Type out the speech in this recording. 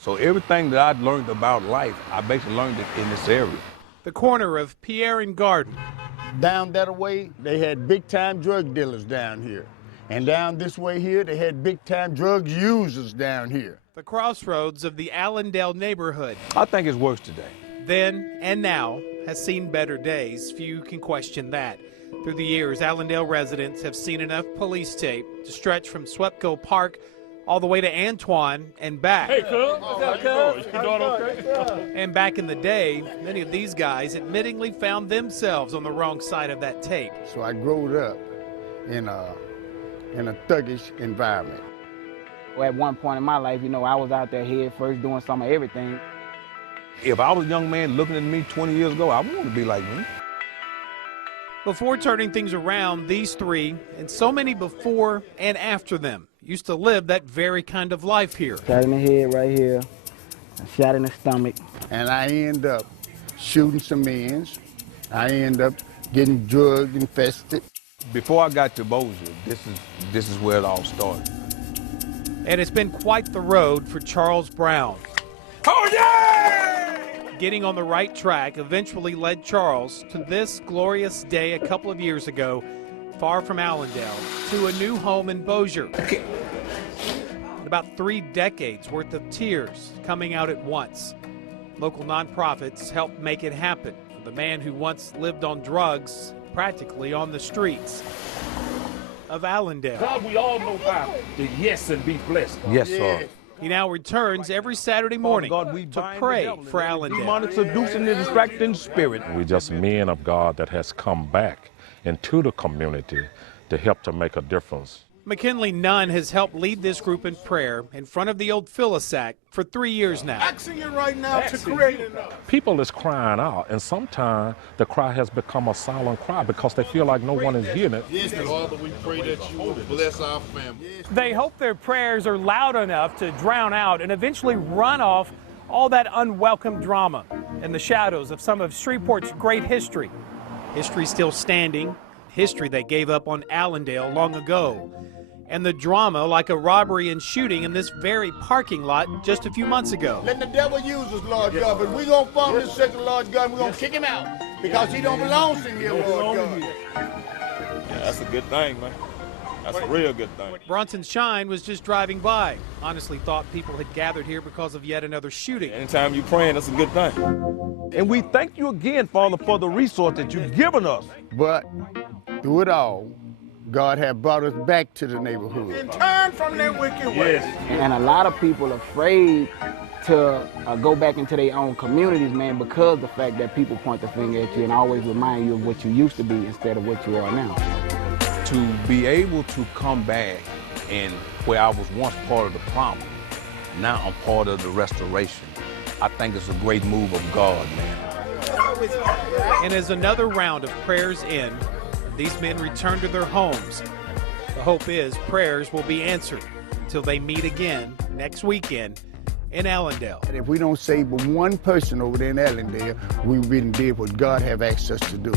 So everything that I'd learned about life, I basically learned it in this area. The corner of Pierre and Garden. Down that way, they had big-time drug dealers down here. And down this way here, they had big-time drug users down here. The crossroads of the Allendale neighborhood. I think it's worse today. Then and now has seen better days. Few can question that. Through the years, Allendale residents have seen enough police tape to stretch from Swepco Park all the way to Antoine and back. Hey, cuz. What's up, cuz? You doing okay? And back in the day, many of these guys admittingly found themselves on the wrong side of that tape. So I grew up in a thuggish environment. At one point in my life, you know, I was out there head first doing some of everything. If I was a young man looking at me 20 years ago, I wanted to be like me. Before turning things around, these three, and so many before and after them, used to live that very kind of life here. Shot in the head right here, a shot in the stomach. And I end up shooting some ends. I end up getting drug infested. Before I got to Bossier, this is where it all started. And it's been quite the road for Charles Brown. Oh, yeah! Getting on the right track eventually led Charles to this glorious day a couple of years ago, far from Allendale, to a new home in Bossier. About 3 decades worth of tears coming out at once. Local nonprofits helped make it happen for the man who once lived on drugs, practically on the streets of Allendale. God, we all know how to yes and be blessed. Yes, sir. He now returns every Saturday morning to pray for Allendale. Demonic seducing and distracting spirit. We're just men of God that has come back into the community to help to make a difference. McKinley Nunn has helped lead this group in prayer in front of the old Philisac for 3 years now. Asking you right now to create enough. People is crying out, and sometimes the cry has become a silent cry because they feel like no one is hearing it. Yes, Father, we pray that you will bless our family. They hope their prayers are loud enough to drown out and eventually run off all that unwelcome drama in the shadows of some of Shreveport's great history. History still standing, history they gave up on Allendale long ago. And the drama like a robbery and shooting in this very parking lot just a few months ago. Let the devil use us, Lord God, but we're going to form this second, Lord God, and we're going to kick him out because he don't belong in here, Lord God. Yeah, that's a good thing, man. That's a real good thing. Bronson Shine was just driving by. Honestly thought people had gathered here because of yet another shooting. Anytime you're praying, that's a good thing. And we thank you again, Father, for the resource that you've given us. But through it all, God has brought us back to the neighborhood. And turn from their wicked ways. And a lot of people are afraid to go back into their own communities, man, because of the fact that people point the finger at you and always remind you of what you used to be instead of what you are now. To be able to come back and where I was once part of the problem, now I'm part of the restoration. I think it's a great move of God, man. And as another round of prayers end, these men return to their homes. The hope is prayers will be answered until they meet again next weekend in Allendale. And if we don't save but one person over there in Allendale, we really did what God have asked us to do.